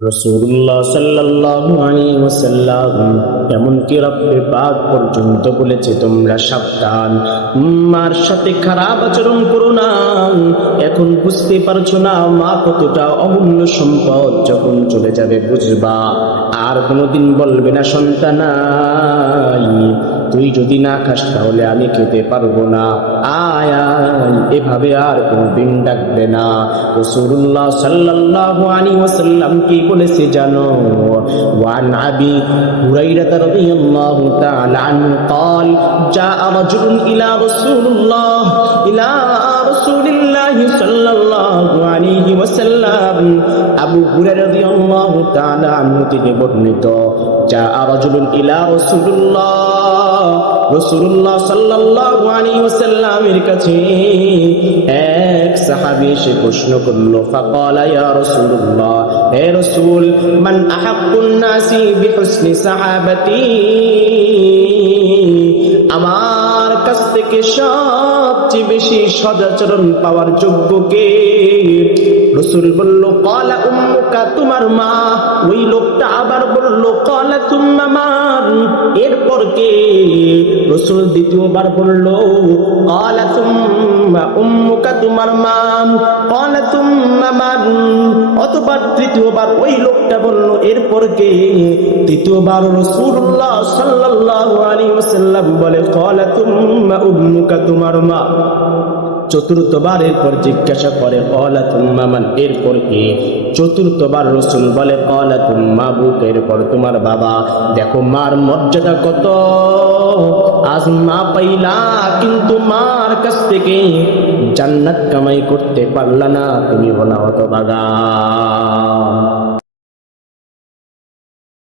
রাসূলুল্লাহ সাল্লাল্লাহু আলাইহি ওয়াসাল্লাম এমনকি রব্বে পাক পর্যন্ত বলেছে, তোমরা সাবধান, মার সাথে খারাপ আচরণ করো না। এখন বুঝতে পারছো না মা কতটা অমূল্য সম্পদ, যখন চলে যাবে বুঝবা। আর কোনোদিন বলবে না সন্তানাই তুই যদি না খাস তাহলে আমি খেতে পারবো না, আয় আয়, এভাবে আর কোনদিন ডাকবে না। রাসূলুল্লাহ সাল্লাল্লাহু আলাইহি ওয়াসাল্লাম কি বলেছে জানো? ওয়ান আবি হুরায়রা রাদিয়াল্লাহু তাআলা আনহু قال جاء رجل الى رسول الله صلى الله عليه وسلم আবু হুরায়রা রাদিয়াল্লাহু তাআলা আনহু থেকে বর্ণিত, جاء رجل الى রাসূলুল্লাহ সাল্লাল্লাহু আলাইহি ওয়াসাল্লামের কাছে এক সাহাবী এসে প্রশ্ন করলো, ফাকালা ইয়া রাসূলুল্লাহ, হে রাসূল, মান আহাক্কুন নাসি বিহুসনি সাহাবাতি, আমার কাছ থেকে সবচেয়ে বেশি সদাচরণ পাওয়ার যোগ্য কে? রাসূল বলল, ক্বালা উম্মুকা, তোমার মা। ওই লোকটা আবার বলল, ক্বালা তুম্মা মান, এরপর কে? রাসূল দ্বিতীয়বার বলল, ক্বালা তুম্মা উম্মুকা, তোমার মা। ক্বালা তুম্মা মান, অতঃপর তৃতীয়বার ওই লোকটা বলল, এরপর কে? তৃতীয়বার রাসূলুল্লাহ সাল্লাল্লাহু আলাইহি ওয়াসাল্লাম বলে, ক্বালা তুম্মা উম্মুকা, তোমার মা। চতুর্থবারের পর জিজ্ঞাসা করে, ক্বালা তুম্মা মান, এরপর কে? চতুর্থবার রাসূল বলে, ক্বালা তুম্মা আবুকা, এরপর তোমার বাবা। দেখো মার মর্যাদা কত। আজ মা পাইলা কিন্তু মার কাছ থেকে জান্নাত কামাই করতে পারলা না, তুমি বলা হতভাগা।